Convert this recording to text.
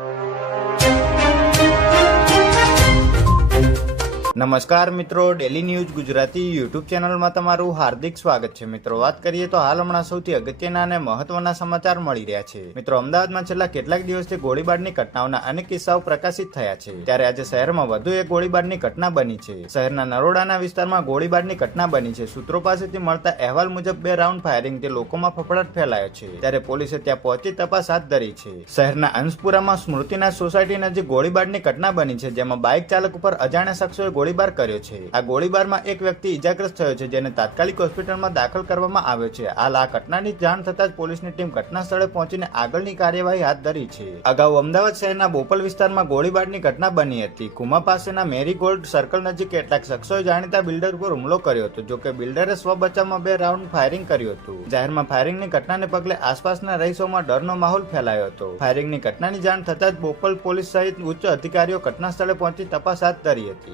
you. નમસ્કાર મિત્રો daily news Gujarati YouTube ચેનલમાં તમારું હાર્દિક સ્વાગત છે. મિત્રો, વાત કરીએ તો હાલ હમણાં સૌથી અગત્યના અને મહત્વના સમાચાર મળી રહ્યા છે. મિત્રો, અમદાવાદમાં છેલ્લા કેટલાક દિવસથી ગોળીબારની ઘટનાઓના અનેક કિસ્સાઓ પ્રકાશિત થયા છે. ત્યારે આજે શહેરમાં વધુ એક ગોળીબારની ઘટના બની છે. શહેરના નરોડાના વિસ્તારમાં ગોળીબારની ઘટના બની છે. સૂત્રો પાસેથી મળતા અહેવાલ મુજબ બે રાઉન્ડ ફાયરિંગથી લોકોમાં ફફડાટ ફેલાયો છે. ત્યારે પોલીસે ત્યાં પહોંચી તપાસ હાથ ધરી છે. શહેરના અંશપુરામાં સ્મૃતિના સોસાયટી નજીક ગોળીબારની ઘટના બની છે, જેમાં બાઇક ચાલક ઉપર અજાણ્યા શખ્સોએ ગોળીબાર કર્યો છે. આ ગોળીબારમાં એક વ્યક્તિ ઇજાગ્રસ્ત થયો છે, જેને તાત્કાલિક હોસ્પિટલમાં દાખલ કરવામાં આવ્યો છે. હાલ આ ઘટનાની જાણ થતાં જ પોલીસની ટીમ ઘટના સ્થળે પહોંચીને આગળની કાર્યવાહી હાથ ધરી છે. અગાઉ અમદાવાદ શહેરના બોપલ વિસ્તારમાં ગોળીબારની ઘટના બની હતી. કુમા પાસેના મેરી ગોલ્ડ સર્કલ નજીક કેટલાક શખ્સોએ જાણીતા બિલ્ડર ઉપર હુમલો કર્યો હતો, જોકે બિલ્ડરે સ્વબચાવમાં બે રાઉન્ડ ફાયરિંગ કર્યું હતું. જાહેરમાં ફાયરિંગની ઘટનાને પગલે આસપાસના રહીશોમાં ડરનો માહોલ ફેલાયો હતો. ફાયરિંગની ઘટનાની જાણ થતાં જ બોપલ પોલીસ સહિત ઉચ્ચ અધિકારીઓ ઘટના સ્થળે પહોંચી તપાસ હાથ ધરી હતી.